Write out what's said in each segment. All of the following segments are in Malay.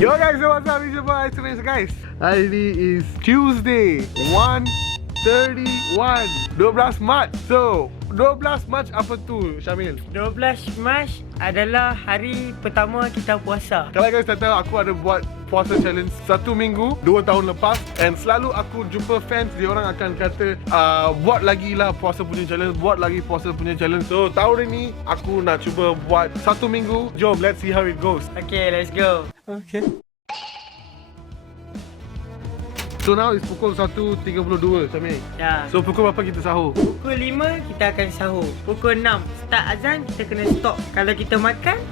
Yo guys, so what's up? It's your boy Aisyah guys. Hari ni is Tuesday 1/31 12 Mac. So 12 Mac apa tu Syamil? 12 Mac adalah hari pertama kita puasa. Kalau guys tak tahu, aku ada buat puasa challenge 1 minggu 2 tahun lepas. And selalu aku jumpa fans, dia orang akan kata buat lagi lah puasa punya challenge, buat lagi puasa punya challenge. So tahun ini aku nak cuba buat 1 minggu. Jom, let's see how it goes. Okay, let's go. Okay. So now it's pukul 1.32 Syamil. Ya. So pukul berapa kita sahur? Pukul 5 kita akan sahur. Pukul 6 start azan, kita kena stop. Kalau kita makan,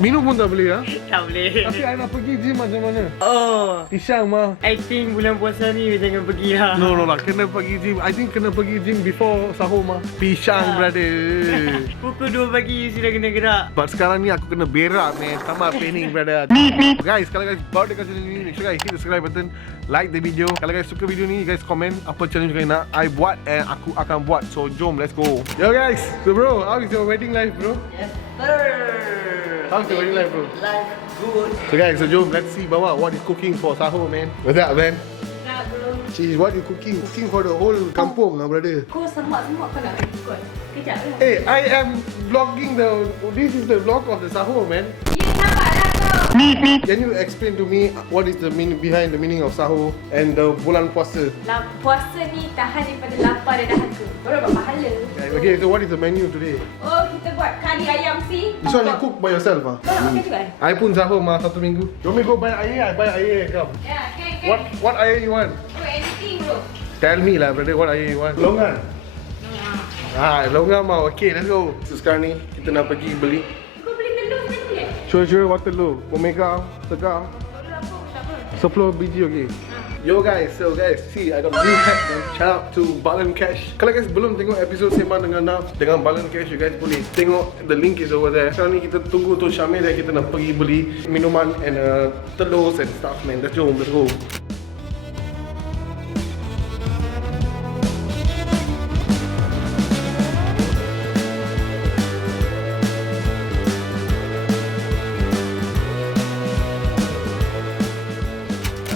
Minum pun tak boleh ya? tak boleh. Tapi I nak pergi gym macam mana? Oh, Isyang mah. I think bulan puasa ni jangan pergi lah. No lah, kena pergi gym. I think kena pergi gym before sahur mah. Pisang brother. Pukul 2 pagi you sudah kena gerak. But sekarang ni aku kena berak man. Tamat training brother. Guys, kalau guys baru dekat channel ni, make sure guys hit the subscribe button, like the video. Kalau guys suka video ni, guys komen apa challenge kalian nak I buat and aku akan buat. So jom, let's go. Yo guys, so bro, how is your wedding life bro? Yes sir. How's your wedding life bro? Life good. So guys, so jom, let's see Baba what is cooking for sahur man. What's that man? Nak bro. Cheese, what you cooking? Cooking for the whole kampung lah brother. Kau semak-semak kau nak ikut. Kejap lah. Hey, I am vlogging this is the vlog of the sahur man. Ya, sabarlah kau. Can you explain to me what is the meaning behind the meaning of sahur and the bulan puasa? Puasa ni tahan daripada lapar dan dahaga. Baru dapat pahala. Okay, so what is the menu today? Oh, kita buat kari ayam si. This one you cook by yourself ah? Kau nak makan juga eh? I pun sahur mah 1 minggu. You want me go buy air? I buy air come. Ya, kan. What air you want? Oh, anything bro. Tell me lah brother, what air you want? Longan? Longan mah. Okay, let's go. So sekarang ni kita nak pergi beli. Kau beli telur tadi eh? Sure, Waterloo, Omega, Tegar. Tak apa. 10 biji okay. Yo guys, so guys, see I got a new hat man. Shout out to Balan Cash. Kalau guys belum tengok episod Sembang dengan Naf dengan Balan Cash, you guys boleh tengok, the link is over there. Sekarang ni kita tunggu tu Syamil dan kita nak pergi beli minuman and telur and stuff man. Let's go.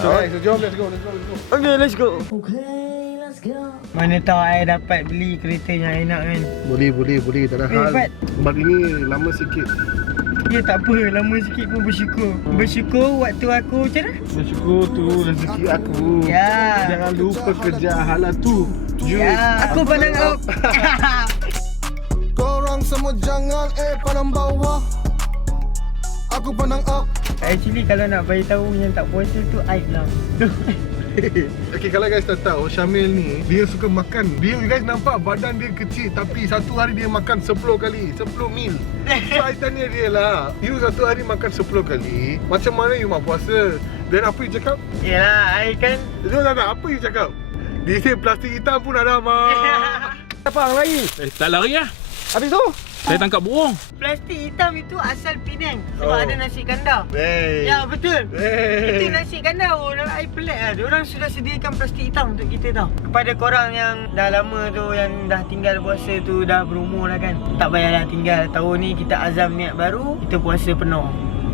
Alright, so jom, let's go. Okay, let's go. Mana tahu I dapat beli kereta yang enak kan. Boleh, tak ada hal. Pat. But ini lama sikit. Ya tak apa, lama sikit pun bersyukur. Bersyukur waktu aku macam mana? Bersyukur tu rezeki aku. Ya. Jangan lupa kerja halal tu. Ya, aku pandang up. Korang semua jangan pandang bawah. Aku pandang up. Actually kalau nak bagi tahu yang tak puasa tu aib lah. Okay, kalau guys tak tahu, Syamil ni dia suka makan. You guys nampak badan dia kecil, tapi satu hari dia makan 10 kali, 10 meal. So I tanya dia lah, you satu hari makan 10 kali, macam mana you mak puasa? Then apa you cakap? Yelah, I kan. Dia tak apa you cakap? Dia say plastik hitam pun ada mah. Apa lagi? Tak lari lah. Habis tu? Saya tangkap burung. Plastik hitam itu asal Penang. Sebab Oh. ada nasi kandar. Hey. Ya betul. Hey. Itu nasi kandar. I pelik lah. Diorang sudah sediakan plastik hitam untuk kita tau. Kepada korang yang dah lama tu, yang dah tinggal puasa tu, dah berumur lah kan, tak payahlah tinggal. Tahun ni kita azam niat baru, kita puasa penuh.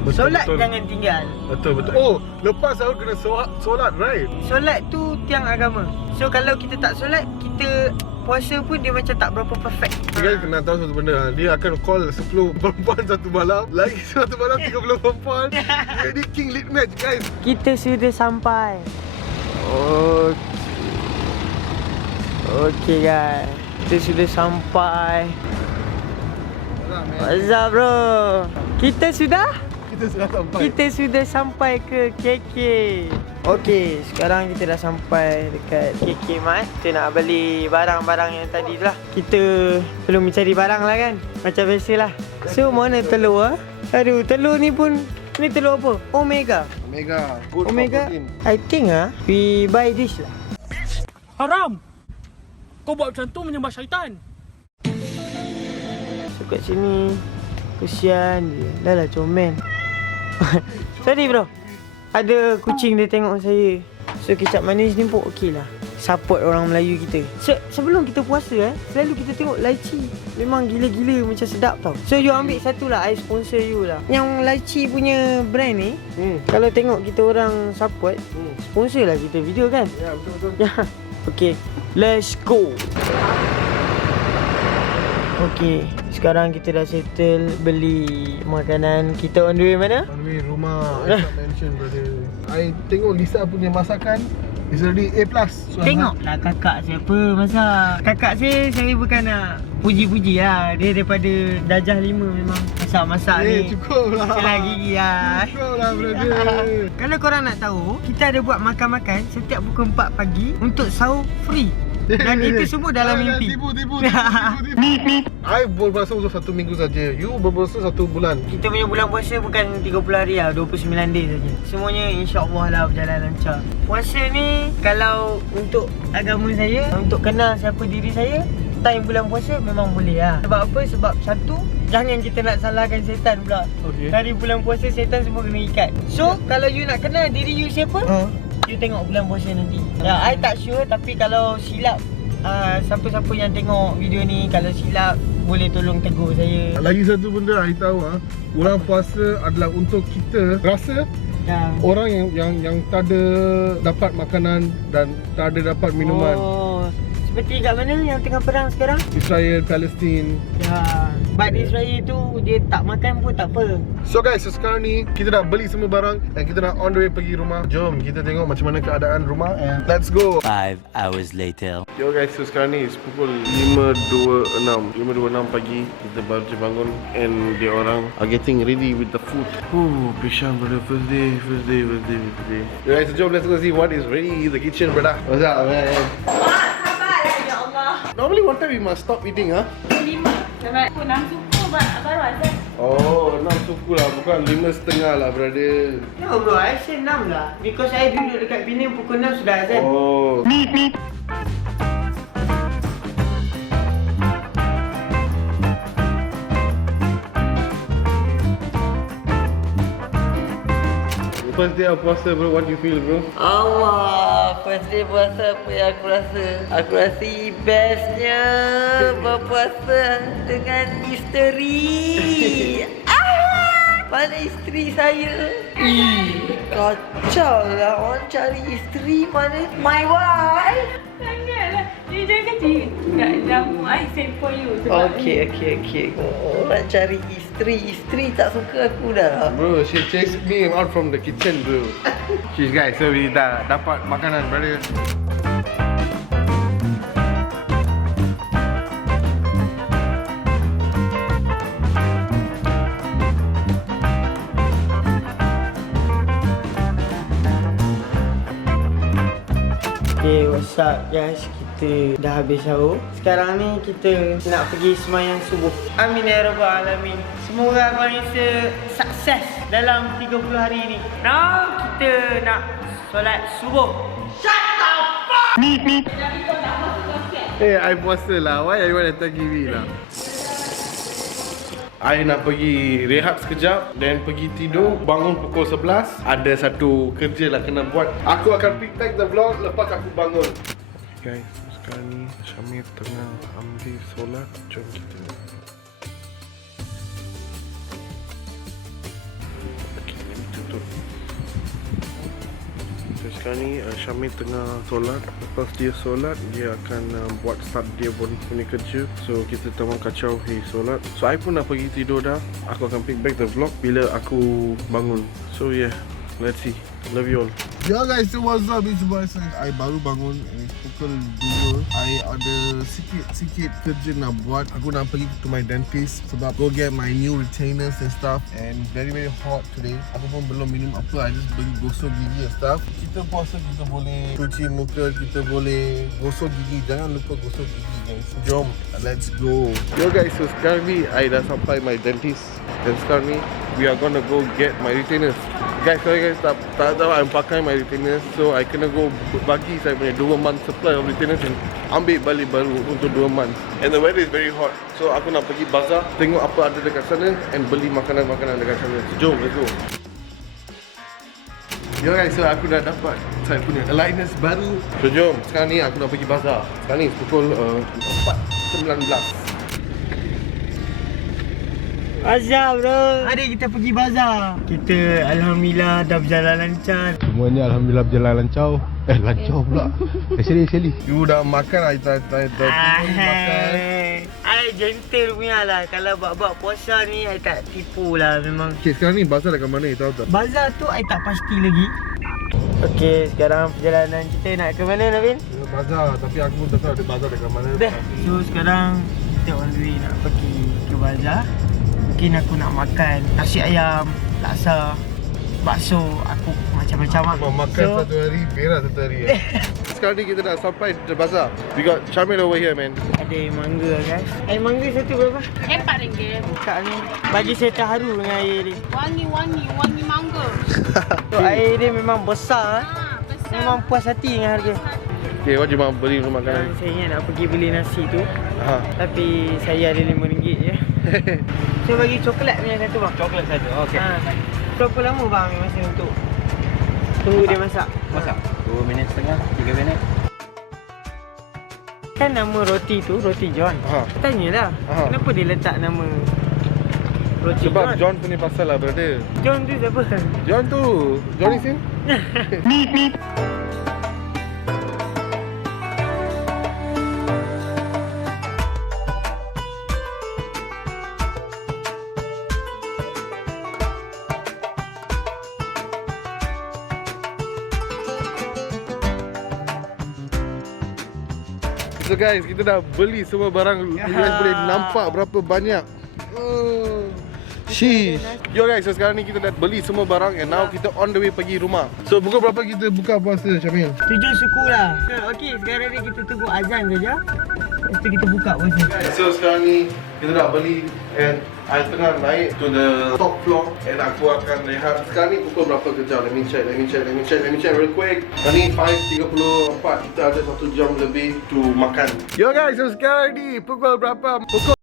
Solat jangan tinggal. Betul. Oh, lepas sahur kena solat, right? Solat tu tiang agama. So kalau kita tak solat, kita puasa pun dia macam tak berapa perfect. You guys kena tahu satu benda, dia akan call 10 perempuan satu malam, lagi satu malam 30 perempuan. Jadi king lead match guys. Kita sudah sampai. Okay guys, kita sudah sampai. What's up bro? Kita sudah sampai ke KK. Okey, sekarang kita dah sampai dekat KK Mart. Kita nak beli barang-barang yang tadi tu lah. Kita perlu mencari barang lah kan, macam biasalah. So mana telur ah? Aduh, telur ni pun, ni telur apa? Omega. Good Omega. for protein. I think we buy this lah. Haram. Kau buat macam tu menyembah syaitan. So kat sini, kesian dia. Dah lah comel. Sorry bro, ada kucing dia tengok saya. So kicap manis ni pun okey lah. support orang Melayu kita. Sebelum kita puasa selalu kita tengok lychee. Memang gila-gila macam sedap tau. So you ambil satu lah, I sponsor you lah. Yang lychee punya brand ni, kalau tengok kita orang support, sponsor lah kita video kan. Ya, betul-betul. Ya. Okay, let's go. Okay, sekarang kita dah settle beli makanan. Kita on the way mana? On the way rumah I tak mention brother. I tengok Lisa punya masakan is already A+. So Tengoklah kakak siapa masak. Kakak saya bukan nak puji-puji lah. Dia daripada darjah 5 memang masak-masak ni. cukup lah. Celah gigi lah. Cukup lah brother. Kalau korang nak tahu, kita ada buat makan-makan setiap pukul 4 pagi untuk sahur free. Dan itu semua dalam mimpi. Tipu. I berpuasa untuk 1 minggu saja. You berpuasa 1 bulan. Kita punya bulan puasa bukan 30 hari lah, 29 day saja. Semuanya insya-Allah lah berjalan lancar. Puasa ni kalau untuk agama saya, untuk kenal siapa diri saya, time bulan puasa memang boleh lah. Sebab apa? Sebab satu, jangan kita nak salahkan setan pula. Okay. Dari bulan puasa setan semua kena ikat. So kalau you nak kenal diri you siapa, you tengok bulan puasa nanti. Ya, I tak sure tapi kalau silap, siapa-siapa yang tengok video ni kalau silap boleh tolong tegur saya. Lagi satu benda I tahu bulan puasa adalah untuk kita rasa orang yang tak ada dapat makanan dan tak ada dapat minuman. Oh, seperti kat mana yang tengah perang sekarang? Israel, Palestin. Ya, but Israel tu dia tak makan pun tak apa. So guys, so sekarang ni kita dah beli semua barang dan kita dah on the way pergi rumah. Jom kita tengok macam mana keadaan rumah and let's go. 5 hours later. Yo guys, so sekarang ni pukul 5.26 pagi. Kita baru je bangun and dia orang are getting ready with the food. Pisang brother, first day. Yo guys, so jom let's go see what is ready in the kitchen brother. What's up man? Sabarlah ya Allah. Normally one time we must stop eating 5. Sampai aku 6 suku baru azan. Oh, 6 suku lah, bukan 5.30 lah brother. No bro, I say 6 lah. Because I duduk dekat Penang pukul 6 sudah azan. Oh. First day of puasa bro, what do you feel bro? Allah, first day puasa apa yang aku rasa? Aku rasa bestnya berpuasa dengan isteri. Mana isteri saya? Kacau lah, orang cari isteri mana? My wife. Janganlah. You jangan nak jamu I send for you. Okay. Orang cari isteri tak suka aku dah. Bro, she chased me out from the kitchen bro. She's guys, so we dah dapat makanan brother. Okay, what's up guys? Kita dah habis sahur. Sekarang ni kita nak pergi sembahyang subuh. Amin ya rabbal alamin. Semoga korang bisa sukses dalam 30 hari ni. Now kita nak solat subuh. Shut up! Hey, I puasa lah. Why you want to give me lah? I nak pergi rehat sekejap, then pergi tidur, bangun pukul 11. Ada satu kerja lah kena buat. Aku akan pick tag the vlog lepas aku bangun. Okay guys, sekarang ni Syamir tengah ambil solat. Jom kita tengok. Okay, ni tutup. So sekarang ni Syamir tengah solat. Lepas dia solat, dia akan buat start dia punya kerja. So kita tengah kacau solat. So I pun nak pergi tidur dah. Aku akan pick back the vlog bila aku bangun. So yeah, let's see. Love you all. Yo guys, so what's up? It's boy Saif. I baru bangun pukul 2. I ada sikit kerja nak buat. Aku nak pergi to my dentist sebab go get my new retainers and stuff. And very hot today. Aku pun belum minum apa. I just pergi gosok gigi and stuff. Kita puasa, kita boleh cuci muka, kita boleh gosok gigi. Jangan lupa gosok gigi guys. Jom, let's go. Yo guys, so sekarang ni I dah sampai my dentist. Dan sekarang ni we are gonna go get my retainers. Guys, sorry guys, tak tahu I'm pakai my retainers. So I kena go bagi saya punya 2 month supply of retainers and ambil balik baru untuk 2 month. And the weather is very hot. So aku nak pergi bazar, tengok apa ada dekat sana and beli makanan-makanan dekat sana. So jom, let's go. Yo guys, so aku dah dapat saya punya aligners baru. So jom, sekarang ni aku nak pergi bazar. Sekarang ni pukul 4.19. Bazar bro. Hari kita pergi bazar. Kita alhamdulillah dah berjalan lancar. Semuanya alhamdulillah berjalan lancar. Lancar pula. Seli. You dah makan lah, makan. I gentle punya lah. Kalau buat puasa ni I tak tipu lah memang. Okay, sekarang ni bazar dekat mana, you tahu tak? Bazar tu I tak pasti lagi. Okay, sekarang perjalanan kita nak ke mana Navin? Bazar, tapi aku pun tak tahu ada bazar dekat mana. Dah. So sekarang kita on the way nak pergi ke bazar. Mungkin aku nak makan nasi ayam, laksa, bakso, aku macam-macam lah. Makan satu hari, berak satu hari. Sekarang ni kita dah sampai di bazar. We got Syamil over here, man. Ada air mangga guys. Air mangga satu berapa? RM4. Kak ni bagi saya terharu dengan air ni. Wangi mangga. So, air dia memang besar. Besar. Memang puas hati dengan harga. Okay, wajib beli rumah makanan. Saya ingat nak pergi beli nasi tu. Ha. Tapi saya ada RM5 je. So bagi coklat punya satu bang. Coklat satu. Okey. Berapa lama bang masa untuk tunggu dia masak? Masak 2 minit setengah, 3 minit. Kan nama roti tu roti John. Tanyalah. Kenapa dia letak nama roti Sebab John? John punya pasal lah, brother. John tu siapa? John tu, Johnny Sin. So guys, kita dah beli semua barang. You guys boleh nampak berapa banyak. Sheesh. Yo guys, so sekarang ni kita dah beli semua barang and now kita on the way pergi rumah. So pukul berapa kita buka puasa, Syamil? 7 suku lah. Okey, sekarang ni kita tunggu azan saja. Lepas tu kita buka puasa. So sekarang ni kita dah beli and I tengah naik to the top floor and aku akan rehat. Sekarang ni pukul berapa kejap? Let me check real quick. Ni 5.34. Kita ada 1 jam lebih to makan. Yo guys, so sekarang ni pukul berapa? Pukul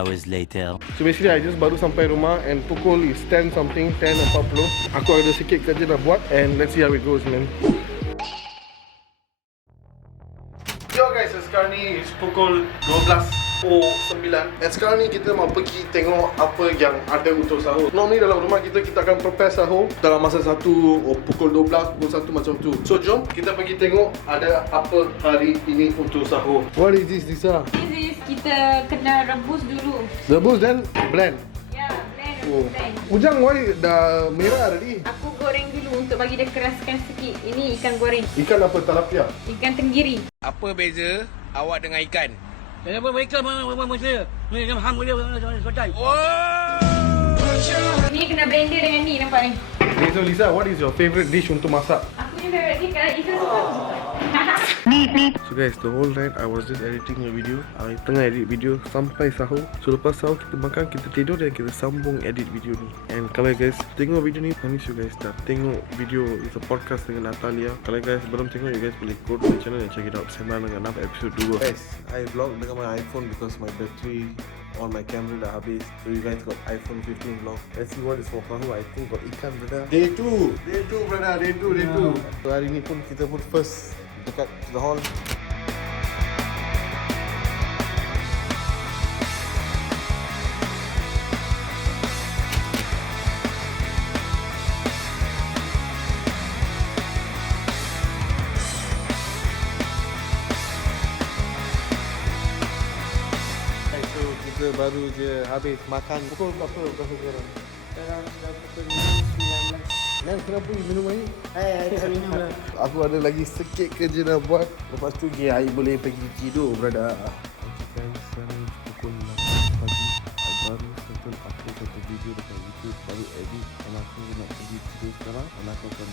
Hours later. So basically I just baru sampai rumah and pukul is 10 something, 10.40. Aku ada sikit kerja nak buat and let's see how it goes, man. Yo guys, so sekarang ni is pukul 12.09 and sekarang ni kita mau pergi tengok apa yang ada untuk sahur. Normally dalam rumah kita akan prepare sahur dalam masa pukul 12, pukul 1 macam tu. So jom kita pergi tengok ada apa hari ini untuk sahur. What is this, Lisa? This is kita kena rebus dulu. Rebus dan blend. Ya, blend. Oh. Ujang why dah merah tadi? Aku goreng dulu untuk bagi dia keraskan sikit. Ini ikan goreng. Ikan apa? Tilapia? Ikan tenggiri. Apa beza awak dengan ikan? Saya pun mereka saya. Mereka hang dia sotai. Ni kena blender dengan ni, nampak ni. Okay, so Lisa, what is your favourite dish untuk masak? Aku ni favourite ni kalau ikan suka. So guys, the whole night I was just editing a video. I tengah edit video sampai sahur. So lepas sahur kita makan, kita tidur dan kita sambung edit video ni. And kalau guys tengok video ni, promise you guys dah tengok video it's a podcast dengan Natalia. Kalau guys belum tengok, you guys boleh go to my channel and check it out. Sembang dengan Naf episode 2. Guys, I vlog dengan my iPhone because my battery on my camera dah habis. So you guys got iPhone 15 vlog. Let's see what is for Pahu. I think got ikan brother. Day 2 brother, day 2. So hari ni pun kita pun first dekat the hall. Kita baru je habis makan. Pukul berapa sekarang? Sekarang dah pukul 19. Nan, kenapa you minum air? Tak minum lah. Aku ada lagi sikit kerja nak buat. Lepas tu I boleh pergi tidur, brother. Guys, sekarang pukul 6 pagi. I baru settle upload satu video dekat YouTube. Baru edit. Dan aku nak pergi tidur sekarang. Dan aku akan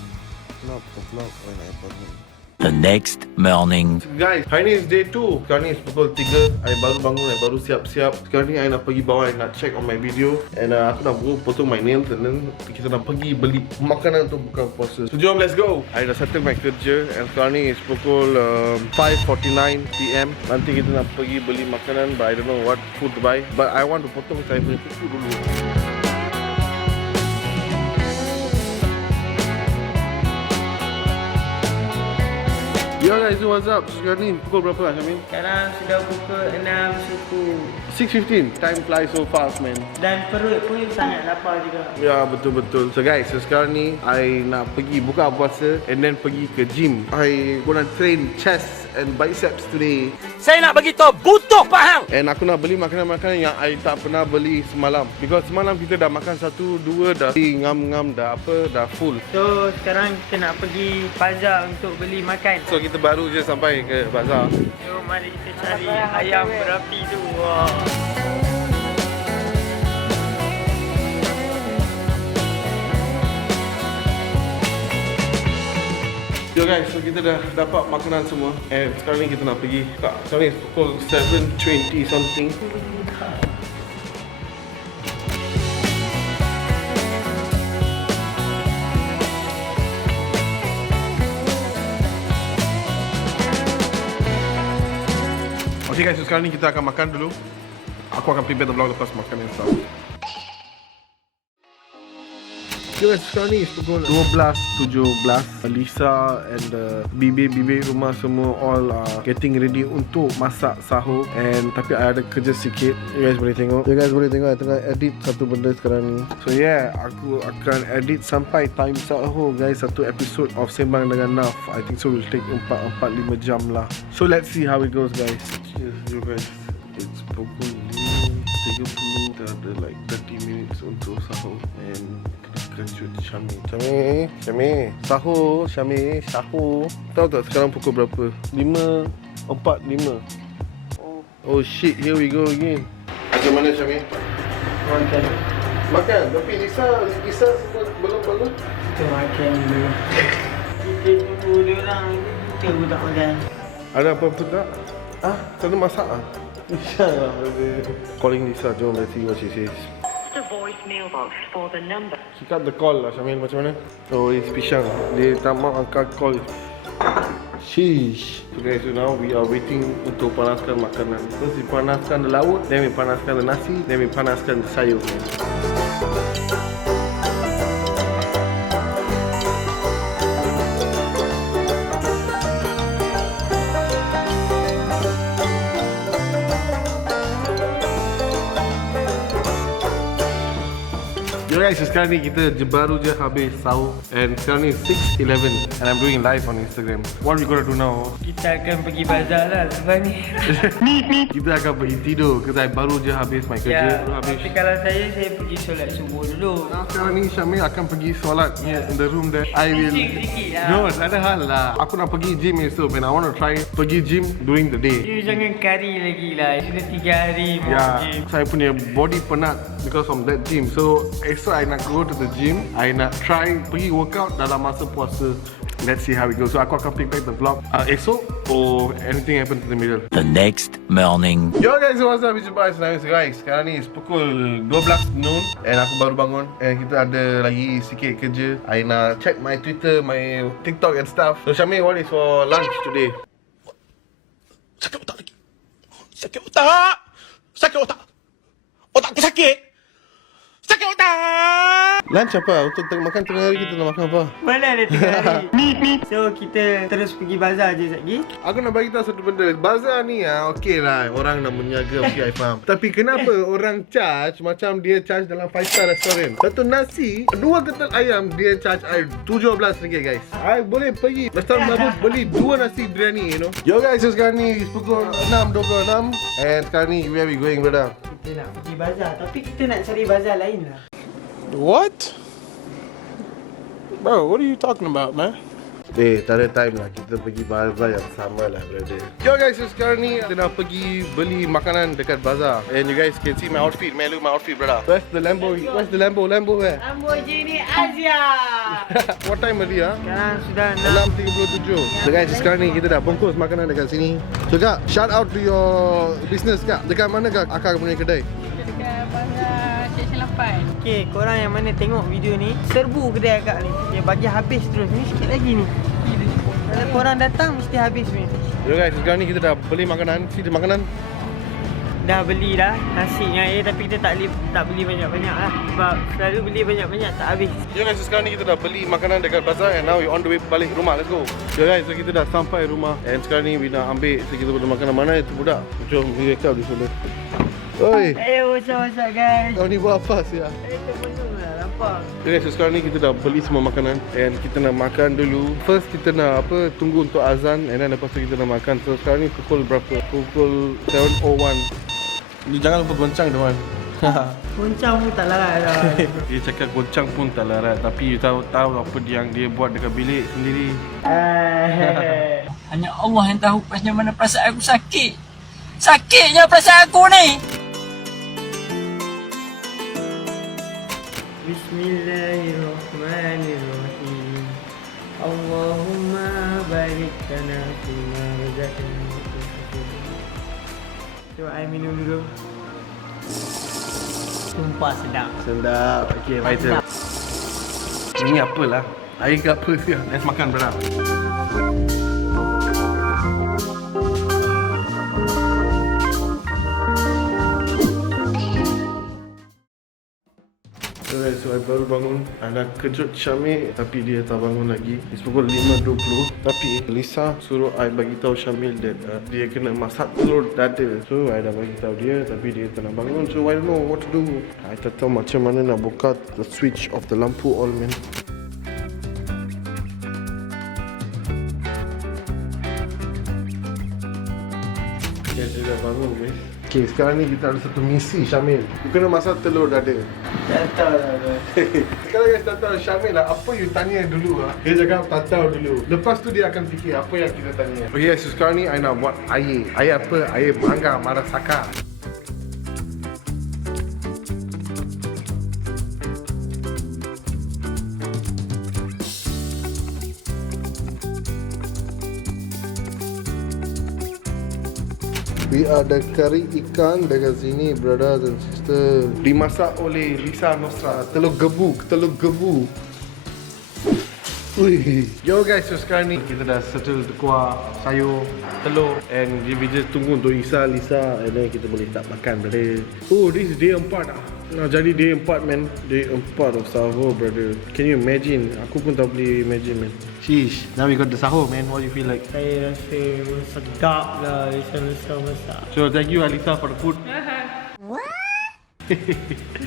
snap the vlog when I bangun. The next morning. Guys, hari ni is day 2. Sekarang ni pukul 3. I baru bangun, I baru siap-siap. Sekarang ni I nak pergi bawah, I nak check on my video. And aku nak potong my nails. And then kita nak pergi beli makanan untuk buka puasa. So jom, let's go. I dah settle my kerja. And sekarang ni is pukul 5:49 PM. Nanti kita nak pergi beli makanan. But I don't know what food to buy. But I want to potong saya punya kuku dulu. Yo guys, so what's up? Sekarang ni pukul berapa Syamil? Sekarang sudah pukul 6 suku. 6:15. Time flies so fast, man. Dan perut pun sangat lapar juga. Ya, betul-betul. So guys, sekarang ni I nak pergi buka puasa and then pergi ke gym. I gonna train chest and biceps today. Saya nak bagi tahu butuh Pahang. And aku nak beli makanan-makanan yang I tak pernah beli semalam. Because semalam kita dah makan 1-2 dah ngam-ngam dah full. So sekarang kita nak pergi bazar untuk beli makan. So kita baru je sampai ke bazar. Jom mari kita cari ayam berapi tu. Wah. Yo guys, so kita dah dapat makanan semua. And sekarang ni kita nak pergi. Sekarang ni pukul 7:20 something. Okay guys, so sekarang ni kita akan makan dulu. Aku akan prepare the vlog lepas makan and stuff. Okay guys, sekarang ni pukul 12:17. Lisa and bibi rumah semua all getting ready untuk masak sahur. And tapi I ada kerja sikit. You guys boleh tengok. I tengah edit satu benda sekarang ni. So yeah, aku akan edit sampai time sahur guys. Satu episode of Sembang dengan Naf. I think so will take 4-5 jam lah. So let's see how it goes guys. Cheers you guys. It's pukul 5:30. Kita ada like 30 minutes untuk sahur. And kejut Syamil sahur. Tahu tak sekarang pukul berapa? 5:45. Oh shit, here we go again. Macam mana Syamil? Makan. Tapi Lisa semua belum bangun. Kita makan dulu. Kita tunggu dia orang. Kita pun tak makan. Ada apa-apa tak? Tak ada masak Lisa lah. Calling Lisa, jom let's see what she says. The voice mailbox for the number. She cut the call lah Syamil, macam mana? Oh, it's pisang. Dia tak mahu angkat call. Sheesh. So guys, so now we are waiting untuk panaskan makanan. First we panaskan the lauk, then we panaskan the nasi, then we panaskan the sayur. Yo guys, so sekarang ni kita baru je habis sahur. And sekarang ni 6:11 and I'm doing live on Instagram. What we gonna do now? Kita akan pergi bazar lah lepas ni. Kita akan pergi tidur. Because I baru je habis my kerja. Ya, Baru habis. tapi kalau saya pergi solat subuh dulu. Now sekarang ni Syamil akan pergi solat in the room there. I will. Sikit lah. No, tak ada hal lah. Aku nak pergi gym esok and I want to try pergi gym during the day. You jangan kari lagi lah. Sudah 3 hari mau Ya, gym. saya punya body penat because of that gym. So esok I nak go to the gym. I nak try pergi workout dalam masa puasa. let's see how it goes. So aku akan pick back the vlog esok or anything happen to the middle. The next morning. Yo guys, what's up? It's your boy Snavis guys. Sekarang ni pukul 12 noon and aku baru bangun and kita ada lagi sikit kerja. I nak check my Twitter, my TikTok and stuff. So Syamil, what is for lunch today? Sakit otak lagi. Sakit otak. Sakit otak. Otakku sakit. Sakit otak. Lunch apa? Untuk makan tengah hari kita nak makan apa? Mana ada tengah hari. So kita terus pergi bazar je sekejap lagi. Aku nak bagi tahu satu benda. Bazar ni okey lah, orang nak berniaga, okay, I faham. Tapi kenapa orang charge macam dia charge dalam 5-star restaurant? Satu nasi, 2 ketul ayam dia charge I RM17 guys. I boleh pergi restoran baru beli 2 nasi biryani, you know. Yo guys, so sekarang ni pukul 6.26 and sekarang ni where we going, brother? Kita nak pergi bazar, tapi kita nak cari bazar lain lah. What? Bro, what are you talking about, man? Tak ada time lah. Kita pergi bazar yang sama lah, brother. Yo guys, so sekarang ni kita nak pergi beli makanan dekat bazar. And you guys can see my outfit. Man, look my outfit, brother. Where's the Lambo? Where's the Lambo? Lambo where? Lamborghini Asia. What time already, ha? Sekarang sudah 6.37. So guys, sekarang ni kita dah bungkus makanan dekat sini. So kak, shout out to your business kak. Dekat mana kak akak punya kedai? Dekat Bazar Seksyen 8. Okay, korang yang mana tengok video ni, serbu kedai akak ni. Dia bagi habis terus. Ni sikit lagi ni. Kalau korang datang mesti habis ni. Yo guys, sekarang ni kita dah beli makanan. Sini makanan. Dah beli dah nasi dengan air, tapi kita tak beli banyak-banyak lah. Sebab selalu beli banyak-banyak tak habis. Yo guys, so sekarang ni kita dah beli makanan dekat bazar and now we on the way balik rumah. Let's go. Yo guys, so kita dah sampai rumah and sekarang ni we nak ambil kita punya makanan. Mana itu budak? Jom, we wake up di sana. Oi. Hey, what's up guys? Kau ni buat apa sih ya? Terpenuh lah, nampak. Okay, so sekarang ni kita dah beli semua makanan and kita nak makan dulu. First kita nak tunggu untuk azan and then lepas tu kita nak makan. So sekarang ni pukul berapa? Pukul 7.01. Jangan lupa goncang teman. Goncang pun tak larat dah. Dia cakap goncang pun tak larat, tapi you tahu apa yang dia buat dekat bilik sendiri. Hanya Allah yang tahu pasnya mana perasaan aku sakit. Sakitnya perasaan aku ni. Bismillahirrahmanirrahim. Allahumma barik lana fima razaqtana. Coba I minum dulu. Sumpah sedap. Sedap. Okay, Faisal. Ini apalah? Air ke apa sih? Let's makan, brother. So I baru bangun. Anak kejut Syamil tapi dia tak bangun lagi. It's pukul 5.20. Tapi Lisa suruh I bagi tahu Syamil that dia kena masak telur dada. So I dah bagi tahu dia tapi dia tak nak bangun. So I don't know what to do. I tak tahu macam mana nak buka the switch of the lampu all, man. Okay, saya dah bangun guys. Okay, sekarang ni kita ada satu misi Syamil. You kena masak telur dada. Tak tahu lah. Sekarang guys, tak tahu Syamil lah, apa you tanya dulu lah. Dia cakap tak tahu dulu. Lepas tu dia akan fikir apa yang kita tanya. Okay guys, so sekarang ni I nak buat air. Air apa? Air mangga marasaka. We ada kari ikan dekat sini, brothers and sisters. Dimasak oleh Lisa Nostra. Telur gebu. Ui. Yo guys, so sekarang ni kita dah settle kuah, sayur, telur and we just tunggu untuk Lisa and then kita boleh start makan, brother. Oh, this is day 4 dah. Nak jadi day 4, man. Day 4 of sahur, brother. Can you imagine? Aku pun tak boleh imagine, man. Sheesh, now we got the sahur, man. What do you feel like? Saya rasa sedap lah Lisa masak. So thank you Alisa for the food.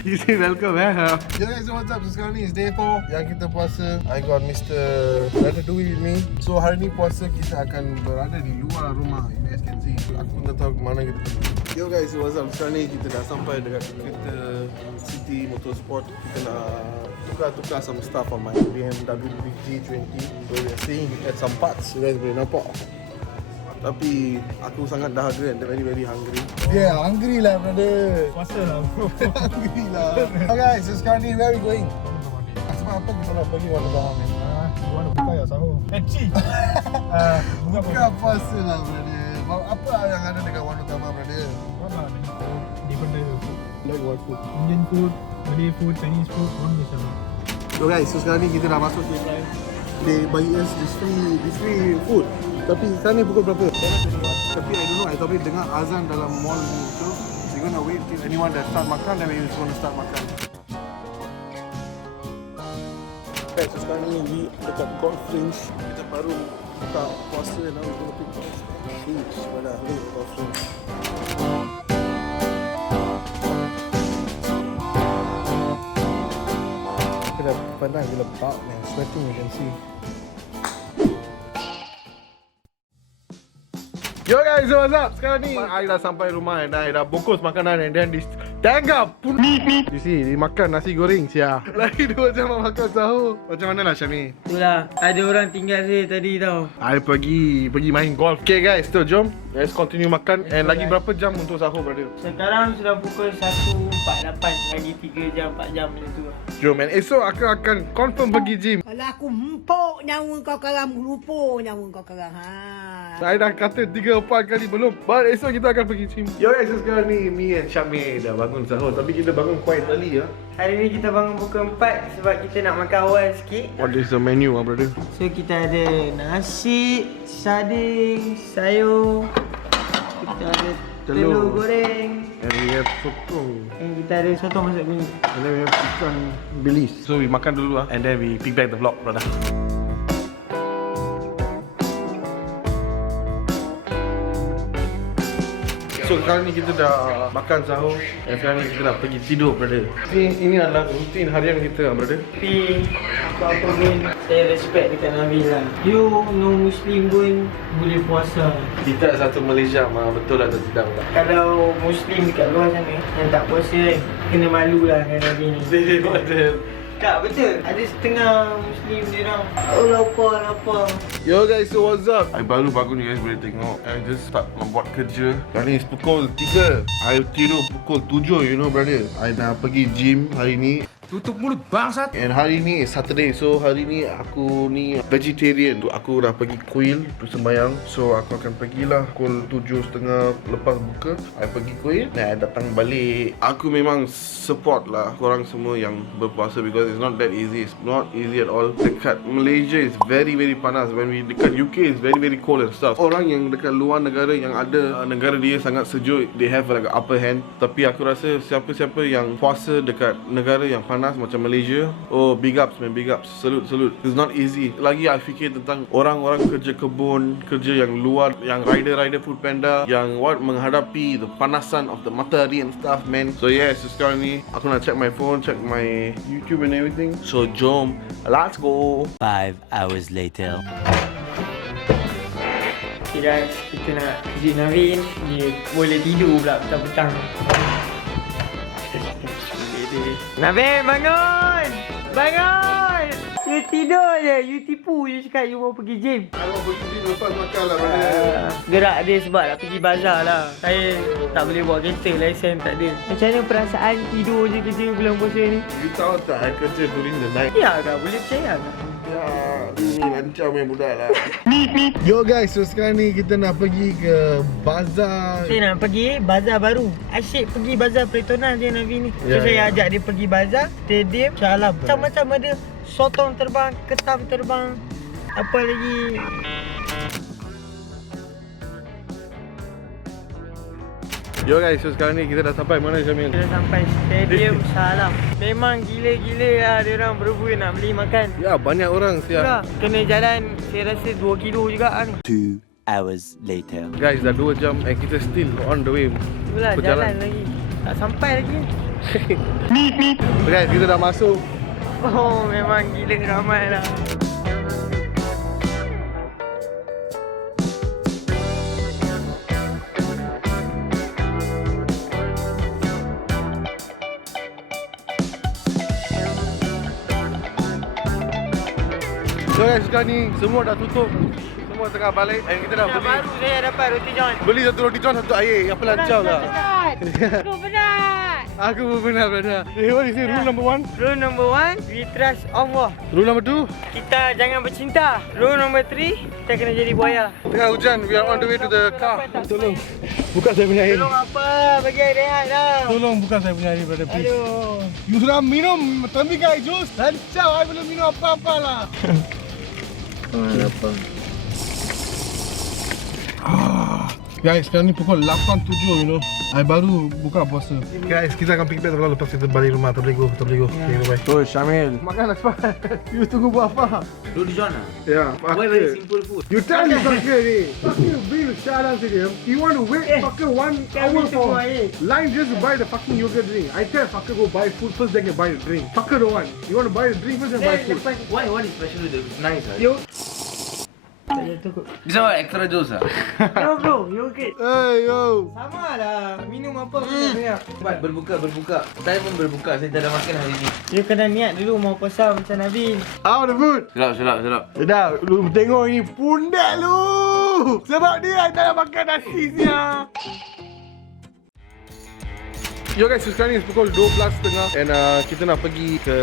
You say welcome, eh? Yo guys, so what's up? So sekarang ni is day 4 yang kita puasa. I got Mr. Ratatouille with me. So hari ni puasa kita akan berada di luar rumah. You guys can see. Aku pun tak tahu ke mana kita pergi. Yo guys, so what's up? Sekarang ni kita dah sampai dekat kereta City Motorsport. Kita nak tukar some stuff on my BMW G20. So we are seeing at some parts. You guys boleh nampak. Tapi aku sangat dahaga and very hungry. Yeah, hungry lah, brother. Puasa lah bro. Hungry lah. Okay guys, so sekarang ni where are we going? Sebab apa kita nak pergi Warna Bahar, man? You want to buka kat sahur. Bukan puasa lah brother. Apa yang ada dekat Wan Utama brother? Dia benda Like what food? Indian food, Malay food, Chinese food, orang dia sama. So guys, so sekarang ni kita dah masuk ke drive. They bagi us this free food. Tapi sekarang ni pukul berapa? Tapi I don't know, I tadi dengar azan dalam mall ni. So we're gonna wait till anyone dah start makan, then we're gonna start makan. Okay, so sekarang ni we dekat Golf Range. Kita baru buka puasa, now we're gonna pick food. Mana? Ni Golf Range. Kita pandang gila bak man, sweating you can see. Yo guys, so what's up? Sekarang ni I dah sampai rumah and I dah bungkus makanan and then this tangga pun you see, dia makan nasi goreng sia. Lagi 2 jam nak makan sahur. Macam mana lah Syami? Itulah, ada orang tinggal saya tadi tau. I pergi main golf. Okay guys, so jom let's continue makan. And lagi berapa jam untuk sahur brother? Sekarang sudah pukul 1.48. Lagi 3 jam, 4 jam macam tu. Jom man, esok aku akan confirm pergi gym. Kalau aku empuk nyawa kau karang, lupa nyawa kau karang. Saya dah kata 3-4 kali belum. But esok kita akan pergi gym. Yo guys, so sekarang ni me and Syami dah bangun sahur. Tapi kita bangun quite early ya. Hari ni kita bangun pukul 4 sebab kita nak makan awal sikit. What is the menu brother? So kita ada nasi, sarding, sayur. Kita ada telur goreng. And we have sotong. And kita ada sotong masak kuning. And then we have ikan bilis. So we makan dulu and then we pick back the vlog brother. So sekarang ni kita dah makan sahur dan sekarang ni kita nak pergi tidur brother. Ini adalah rutin harian kita brother. Tapi apa-apa pun saya respect dekat Nabil lah. You no Muslim pun boleh puasa. Kita satu Malaysia mah, betul lah atau tidak pula. Kalau Muslim dekat luar sana yang tak puasa kan, kena malu lah dengan Nabil ni. Betul. Tak, betul. Ada setengah Muslim dia orang, oh lapar. Yo guys, so what's up? I baru bangun, you guys boleh tengok. I just start membuat kerja. Sekarang ni pukul 3. I tidur pukul 7, you know brother. I dah pergi gym hari ni. Tutup mulut bangsat. And hari ni Saturday, so hari ni aku ni vegetarian. Aku dah pergi kuil tu sembahyang. So aku akan pergilah pukul 7.30 lepas buka. I pergi kuil dan I datang balik. Aku memang support lah korang semua yang berpuasa because it's not that easy. It's not easy at all. Dekat Malaysia is very panas. When we dekat UK is very cold and stuff. Orang yang dekat luar negara yang ada negara dia sangat sejuk, they have like upper hand. Tapi aku rasa siapa-siapa yang puasa dekat negara yang panas macam Malaysia, oh big ups man, big ups, salute. It's not easy. Lagi I fikir tentang orang-orang kerja kebun, kerja yang luar, yang rider food panda, yang menghadapi the panasan of the matahari and stuff man. So yes, so sekarang ni aku nak check my phone, check my YouTube and everything. So jom, let's go. 5 hours later. Okay guys, kita nak kejut Navin. Dia boleh tidur pula petang-petang. Navin, bangun! Bangun! You tidur je, you tipu. You cakap you mau pergi gym. I mau pergi gym lepas makan lah brother. Gerak dia sebab nak pergi bazar lah. Saya tak boleh bawa kereta, lesen tak ada. Macam mana perasaan tidur je kerja bulan puasa ni? You tahu tak I kerja during the night? Ya kah? Boleh percaya kah? Ya, ini lancar main budak lah. Yo guys, so sekarang ni kita nak pergi ke bazar. Saya nak pergi bazar baru. Asyik pergi bazar Pretona je Nabi ni. So Ya, saya ya. ajak dia pergi bazar, stadium, Shah Alam. Macam-macam ada. Sotong terbang, ketam terbang. Apa lagi? Yo guys, so sekarang ni kita dah sampai mana Syamil? Kita dah sampai stadium Shah Alam. Memang gila-gila lah dia orang berebut nak beli makan. Ya, banyak orang siap. Itulah, kena jalan saya rasa 2 kilo juga ni. 2 hours later. Guys, dah 2 jam and kita still on the way. Itulah, jalan lagi. Tak sampai lagi. So guys, kita dah masuk. Oh, memang gila ramai lah. So guys, sekarang ni semua dah tutup. Semua tengah balik and kita dah Yang beli. baru saya dapat roti john. Beli satu roti john, satu air. Apa lancar lah. Penat. Aku pun pernah brother. What is it? Rule number 1? Rule number 1, we trust Allah. Rule number 2? Kita jangan bercinta. Rule number 3, kita kena jadi buaya. Tengah hujan, we are on the way to the car. Tolong buka saya punya air. Tolong apa? Bagi air rehat dah. Tolong buka saya punya air brother please. Aduh. You sudah minum temikai jus? Lancau, I belum minum apa-apa lah. Guys, sekarang ni pukul 8.07, you know. I baru buka puasa. Guys, kita akan pergi bed lepas kita balik rumah. Tak boleh go. Okay, bye. Oh, Syamil. Makan cepat. You tunggu buat apa? Lu di sana? Ya, Why very simple food? You tell me fucker ni. Fucking bring the shut up to him. You want to wait fucker 1 hour for line just to buy the fucking yogurt drink. I tell fucker go buy food first then can buy the drink. Fucker don't want. You want to buy the drink first then buy food. Why? What is special with it? It's nice. Yo. Cukup. This one extra juice ah. Yo bro, yogurt. Hey yo. Sama lah. Minum apa pun tak payah. Cepat berbuka. Saya pun berbuka. Saya tak ada makan hari ni. You kena niat dulu mau puasa macam Nabi. How the food? Sedap. Sedap. Lu tengok ni pundak lu. Sebab dia tak nak makan nasi sia. Yo guys, sekarang ni pukul 12.30 and kita nak pergi ke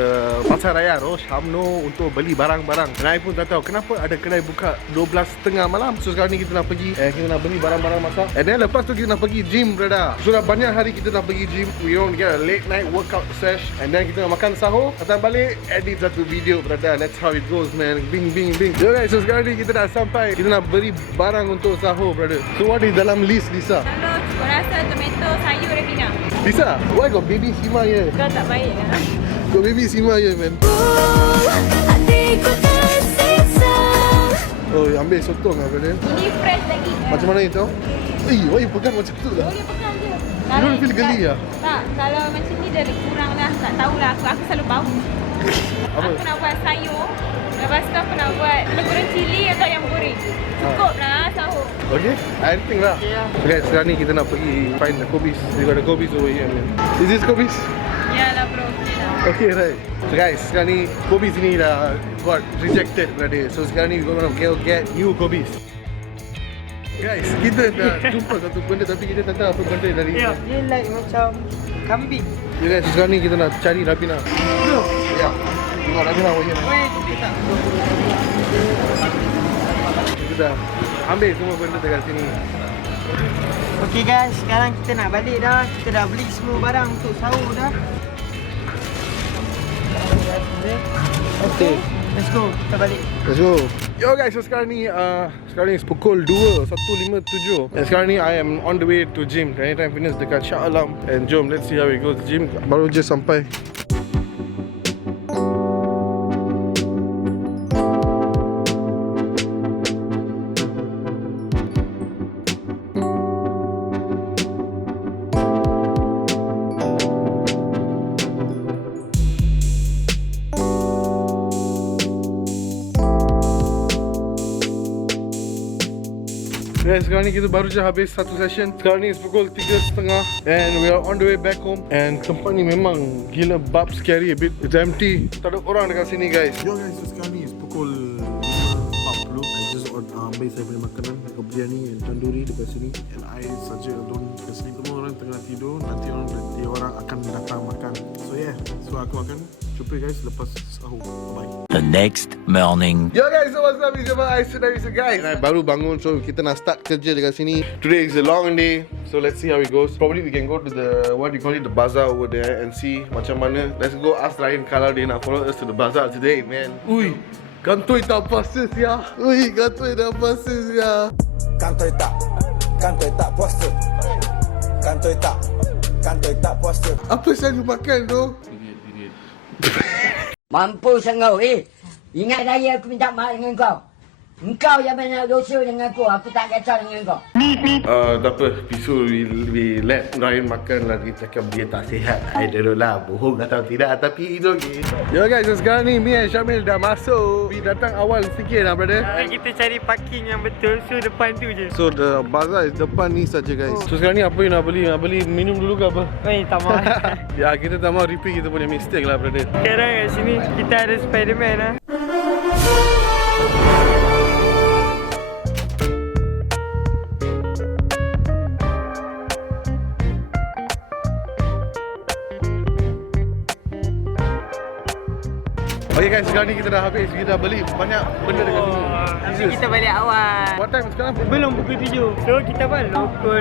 Pasar Raya Syamno untuk beli barang-barang. Dan I pun tak tahu kenapa ada kedai buka 12.30 malam. So sekarang ni kita nak pergi kita nak beli barang-barang masak. And then lepas tu kita nak pergi gym, brother. Sudah banyak hari kita nak pergi gym. We want to get a late night workout sesh. And then kita nak makan sahur. Datang balik, edit satu video, brother. That's how it goes, man. Bing. Yo guys, so sekarang ni kita dah sampai. Kita nak beli barang untuk sahur, brother. So what is dalam list, Lisa? Kalau cikgu rasa tomato, sayur dan minang. Lisa, why got baby Sima here? Kau tak baik lah. Got baby Sima here, man. Oh, ambil sotong lah, brother. Ini fresh lagi. Macam mana itu? Why you pegang macam tu lah? Boleh pegang je. You don't feel geli lah? Tak, kalau macam ni dah kurang dah. Tak tahulah, aku selalu bau. Apa? Aku nak buat sayur. Lepas tu aku nak buat telur goreng cili atau ayam goreng. Cukup lah sahur. Okay, I think lah. So guys, sekarang ni kita nak pergi find the Kobe's. We got the Kobe's over here, man. Is this Kobe's? Ya lah bro, okay lah. Okay, right. So guys, sekarang ni Kobe's ni dah got rejected, brother. So sekarang ni we gonna get new Kobe's. Guys, kita dah jumpa satu benda tapi kita tak tahu apa benda dari Dia like macam kambing. Ya guys, sekarang ni kita nak cari Rabina. Bro. Ya. Tengok Rabina over here. Weh, kita tak. Kita dah ambil semua benda dekat sini. Okay guys, sekarang kita nak balik dah. Kita dah beli semua barang untuk sahur dah. Okay, let's go. Kita balik. Let's go. Yo guys, so sekarang ni pukul 2:157. And sekarang ni I am on the way to gym. Anytime Fitness dekat Shah Alam. And jom, let's see how it goes. Gym baru je sampai. Guys, sekarang ni kita baru je habis satu session. Sekarang ni pukul 3.30 and we are on the way back home. And tempat ni memang gila bab scary a bit. It's empty. Tak ada orang dekat sini, guys. Yo guys, so sekarang ni pukul 5.40. I just ambil saya punya makanan, biryani and tandoori dekat sini. And I saja alone dekat sini. Semua orang tengah tidur. Nanti orang akan datang makan. So yeah, so aku akan jumpa guys lepas sahur. Bye. The next morning. Yo guys, so what's up? It's your boy Aisyah guys. I baru bangun, so kita nak start kerja dekat sini. Today is a long day, so let's see how it goes. Probably we can go to the, what do you call it, the bazaar over there and see macam mana. Let's go ask Ryan kalau dia nak follow us to the bazaar today, man. Ui, kantoi tak puasa sia. Ui, kantoi tak puasa sia. Kantoi tak puasa. Kantoi tak puasa. Apa selalu makan tu? Mampus engkau Ingat saya aku minta maaf dengan kau. Engkau yang banyak dosa dengan aku tak kacau dengan kau. Tak apa, Pisul we let Ryan makan lah. Dia cakap dia tak sihat. I don't know lah, bohong atau tidak, tapi it's okay. Yo guys, so sekarang ni me and Syamil dah masuk. We datang awal sikit lah, brother. Kita cari parking yang betul, so depan tu je. So the bazaar is depan ni saja, guys. So sekarang ni apa yang nak beli? Nak beli minum dulu ke apa? Tak mau. Ya, kita tak mau repeat kita punya mistake lah, brother. Sekarang kat sini kita ada Spiderman lah. Okay guys, sekarang ni kita dah habis. Kita dah beli banyak benda dekat sini. Tapi kita balik awal. What time sekarang? Belum pukul 7. So kita pun loko.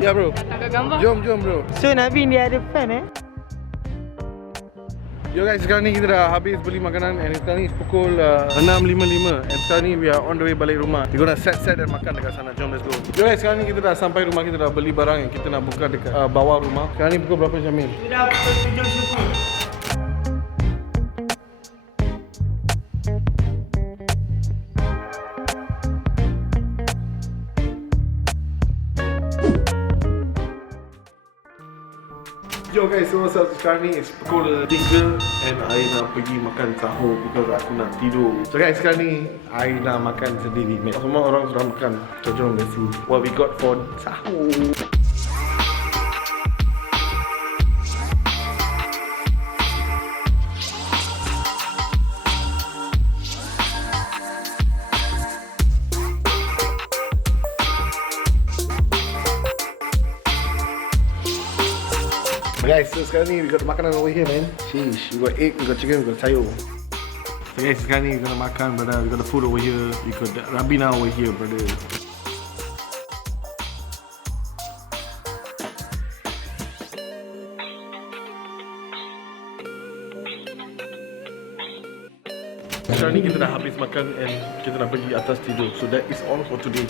Ya bro. Agak gambar. Jom bro. So Nabi dia ada fan Yo guys, sekarang ni kita dah habis beli makanan and sekarang ni pukul 6.55 and sekarang ni we are on the way balik rumah. We gonna set dan makan dekat sana. Jom, let's go. Yo guys, sekarang ni kita dah sampai rumah. Kita dah beli barang yang kita nak buka dekat bawah rumah. Sekarang ni pukul berapa Syamil? Sudah pukul 7 suku. Yo guys, so sekarang ni pukul 3 and I nak pergi makan sahur because aku nak tidur. So guys, sekarang ni I nak makan sendiri. Semua orang sudah makan. So jom, let's see what we got for sahur. Guys, so sekarang ni we got makanan over here, man. Sheesh, we got egg, we got chicken, we got sayur. So guys, sekarang ni we gonna makan, brother. We got the food over here. We got the Rabina over here, brother. Sekarang ni kita dah habis makan and kita nak pergi atas tidur. So that is all for today.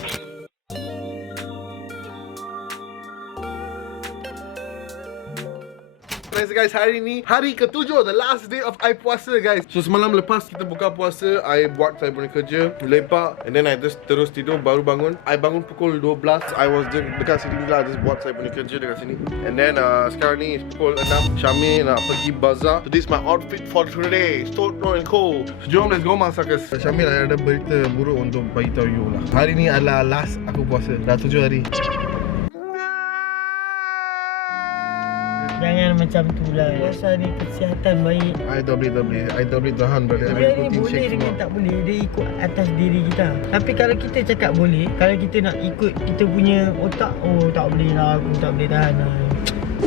Guys, hari ni hari ke-7, the last day of I puasa guys. So semalam lepas kita buka puasa, I buat saya punya kerja, lepak, and then I just terus tidur, baru bangun. I bangun pukul 12. I was dekat sini lah, just buat saya punya kerja dekat sini. And then sekarang ni pukul 6, Syamil nak pergi bazar. So this is my outfit for today, Stone and Co. So jom, let's go masak guys. Syamil, ada berita buruk untuk bagi tahu you lah. Hari ni adalah last aku puasa, dah 7 hari. Jangan macam tu lah. Puasa ni kesihatan baik. I tak boleh tahan brother. Sebenarnya boleh dengan tak boleh. Dia ikut atas diri kita. Tapi kalau kita cakap boleh, kalau kita nak ikut kita punya otak, oh tak boleh lah, aku tak boleh tahan lah.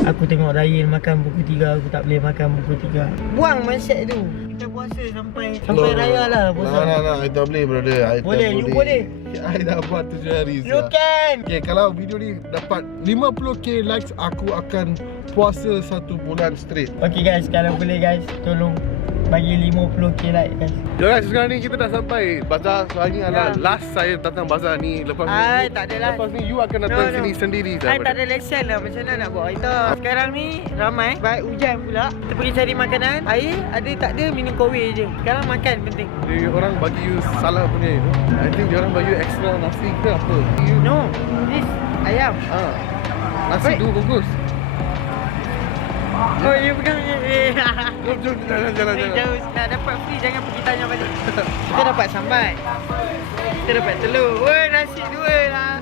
Aku tengok Ryan makan pukul 3, aku tak boleh makan pukul 3. Buang mindset tu. Kita puasa sampai raya lah puasa. Nah, I tak boleh brother. I boleh, you boleh. I dah buat 7 hari. You can. Okay, kalau video ni dapat 50k likes, aku akan puasa 1 bulan straight. Okay guys, kalau boleh guys, tolong bagi 50k like guys. Yo guys, sekarang ni kita dah sampai bazar. So hari ni adalah last saya datang bazar ni. Lepas ni tak adalah. Lepas ni you akan datang sini sendiri. I tak ada lesen lah, macam mana nak buat itu. Sekarang ni ramai, baik hujan pula. Kita pergi cari makanan, air ada tak ada, minum kowe je. Sekarang makan penting. Dia orang bagi you salah punya itu. I think dia orang bagi you extra nasi ke apa. No, this ayam. Nasi 2 bungkus. Oh, you pegang ni. Jom, jalan. Jauh, nak dapat free jangan pergi tanya balik. Kita dapat sambat. Kita dapat telur. Woi, nasi 2 lah.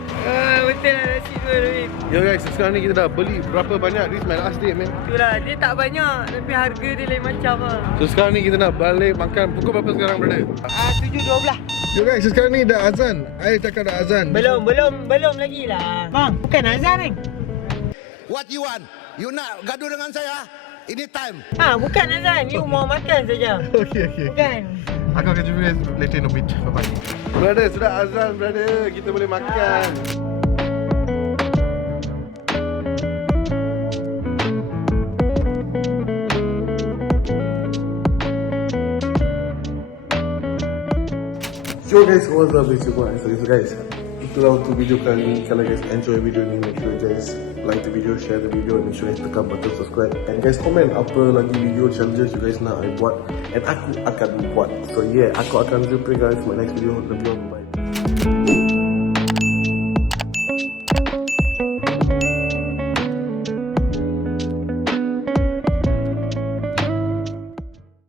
Betul lah nasi 2 Louis. Yo guys, sekarang ni kita dah beli berapa banyak. This my last day man. Itulah, dia tak banyak tapi harga dia lain macam lah. So sekarang ni kita nak balik makan. Pukul berapa sekarang brother? 7.12. Yo guys, sekarang ni dah azan. I cakap dah azan. Belum lagi lah. Bang, bukan azan ni. What you want? You nak gaduh dengan saya? Ini time. Bukan azan. You mau makan saja. Okay. Bukan. Aku akan jumpa later in a bit. Bye bye. Brother, sudah azan brother. Kita boleh makan. So guys, what's up guys? Itulah untuk video kali ini. Kalau guys enjoy video ni, make sure guys like the video, share the video, and make sure guys tekan button subscribe. And guys comment apa lagi video challenges you guys nak I buat, and aku akan buat. So yeah, aku akan jumpa guys my next video. Love you all, bye.